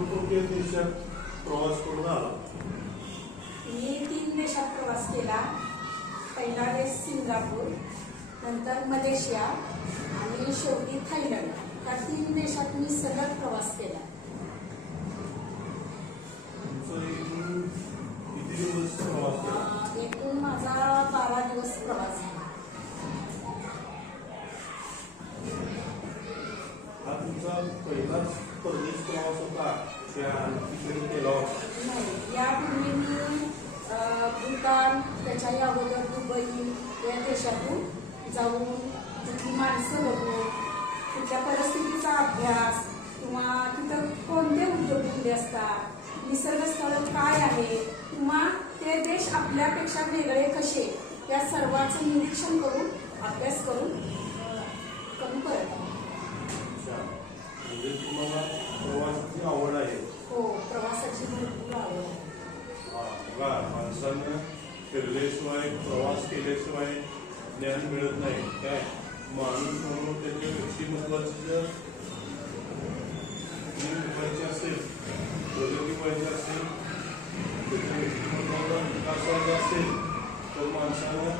कोणकोणत्या देशात प्रवास करून आला मी तीन देशात प्रवास केला. पहिला देश सिंगापूर नंतर मलेशिया आणि शेवटी थायलंड. या तीन देशात मी सलग प्रवास केला. पहिलाच परदेश प्रवास होता त्या तिकडे केला होता नाही यापूर्वी मी भूतान त्याच्याही अगोदर दुबई या देशातून जाऊन तिथली माणसं बघून तिथल्या परिस्थितीचा अभ्यास किंवा तिथं कोणते उद्योगधंदे असतात निसर्गस्थळ काय आहे किंवा ते देश आपल्यापेक्षा वेगळे कसे या सर्वांचं निरीक्षण करून अभ्यास करून कमी परत म्हणजे तुम्हाला प्रवासाची आवड आहे. हो प्रवासाची भरपूर आवड आहे. हा, बघा माणसानं फिरल्याशिवाय प्रवास केल्याशिवाय ज्ञान मिळत नाही. काय? माणूस म्हणून त्याच्या व्यक्तिमत्वाची जर असेल प्रगती व्हायची असेल त्याच्या व्यक्तिमत्वाचा विकास व्हायचा असेल तर माणसानं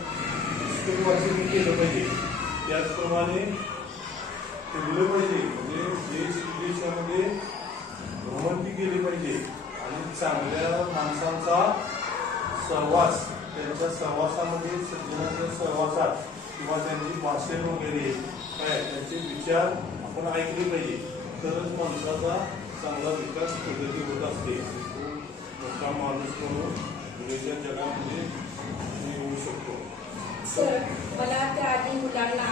पुस्तक वाचन केलं पाहिजे. त्याचप्रमाणे ठेवलं पाहिजे. म्हणजे देश विदेशामध्ये भ्रमंती केली पाहिजे आणि चांगल्या माणसांचा सहवास त्यांच्या सहवासामध्ये सज्जनांच्या सहवासात किंवा त्यांची भाषण वगैरे काय त्यांचे विचार आपण ऐकले पाहिजे. तरच माणसाचा चांगला विकास पद्धती होत असते. तो मोठा माणूस म्हणून पुढेच्या जगामध्ये येऊ शकतो. सर मला त्या आधी मुलांना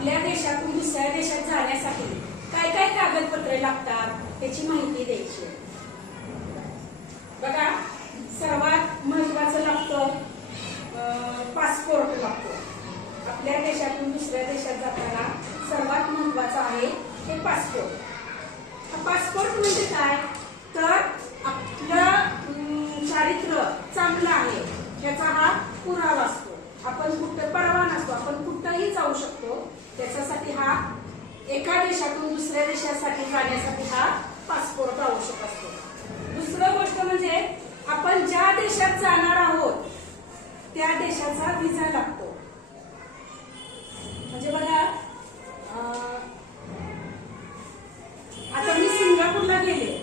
आपल्या देशातून दुसऱ्या देशात जाण्यासाठी काय काय कागदपत्रे लागतात त्याची माहिती द्यायची बघा सर्वात महत्वाचं लागतं पासपोर्ट लागतो. आपल्या देशातून दुसऱ्या देशात जाताना सर्वात महत्वाचं आहे हे पासपोर्ट पासपोर्ट म्हणजे काय तर आपलं अं, चारित्र्य चांगलं आहे याचा हा पुरावा असतो आपण कुठं परवाना असतो आपण कुठंही जाऊ शकतो त्याच्यासाठी हा एका देशातून दुसऱ्या देशासाठी जाण्यासाठी हा पासपोर्ट आवश्यक असतो. दुसरं गोष्ट म्हणजे आपण ज्या देशात जाणार आहोत त्या देशाचा विजा लागतो. म्हणजे बघा आता मी सिंगापूरला गेले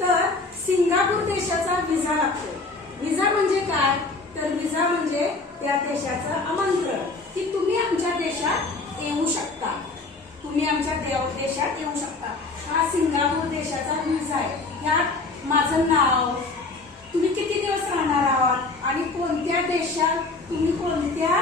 तर सिंगापूर देशाचा विजा लागतो. विजा म्हणजे काय? तर विजा म्हणजे त्या देशाचं आमंत्रण की तुम्ही आमच्या देशात येऊ शकता. तुम्ही आमच्या देव देशात येऊ शकता. हा सिंगापूर देशाचा व्हिसा आहे. यात माझं नाव. तुम्ही किती दिवस राहणार आहात? आणि कोणत्या देशात तुम्ही कोणत्या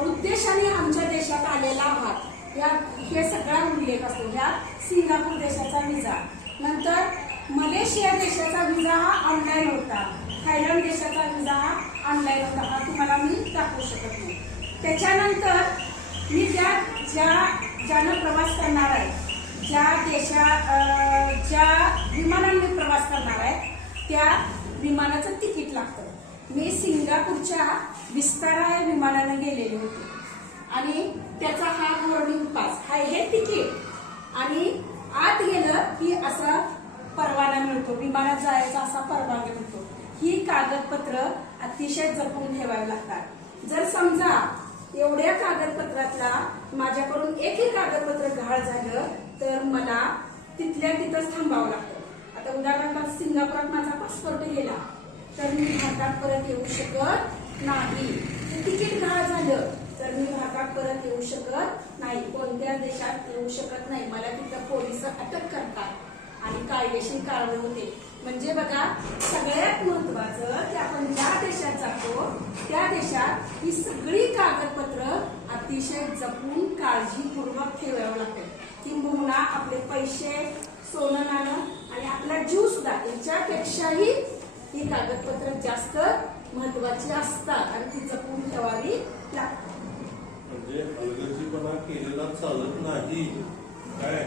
उद्देशाने आमच्या देशात आलेला आहात? या हे सगळा उल्लेख असतो. ह्या सिंगापूर देशाचा विजा नंतर मलेशिया देशाचा विजा हा ऑनलाईन होता. थायलंड देशाचा विजा हा ऑनलाईन होता. हा तुम्हाला मी दाखवू शकत नाही. त्याच्यानंतर मी त्या ज्या ज्यानं प्रवास करणार आहे ज्या देशा ज्या विमानांनी प्रवास करणार आहे त्या विमानाचं तिकीट लागतं. मी सिंगापूरच्या विस्तारा या विमानानं गेलेले होते. आणि त्याचा हा बोर्डिंग पास हा हे तिकीट. आणि आत गेलं की असा परवाना मिळतो विमानात जायचा असा परवाना मिळतो. ही कागदपत्र अतिशय जपून ठेवायला लागतात. जर समजा एवढ्या कागदपत्रातला माझ्याकडून एकही कागदपत्र घाळ झालं तर मला तिथल्या तिथंच थांबावं लागतं. आता उदाहरणार्थ सिंगापुरात माझा पासपोर्ट गेला तर मी भारतात परत येऊ शकत नाही. ते तिकीट घाळ झालं तर मी भारतात परत येऊ शकत नाही. कोणत्या देशात येऊ शकत नाही. मला तिथं पोलीस अटक करतात. आणि कायदेशीर कारवाई होते. म्हणजे बघा सगळ्यात महत्वाचं की आपण ज्या देशात जातो त्या देशात ही सगळी कागदपत्र अतिशय जपून काळजीपूर्वक ठेवावं लागते. किंबहुना आपले पैसे सोनं नाणं आणि आपला जीव सुद्धा याच्यापेक्षाही ही कागदपत्र जास्त महत्वाची असतात आणि ती जपून ठेवावी लागतात. म्हणजे हलगर्जीपणा केलेला चालत नाही. काय?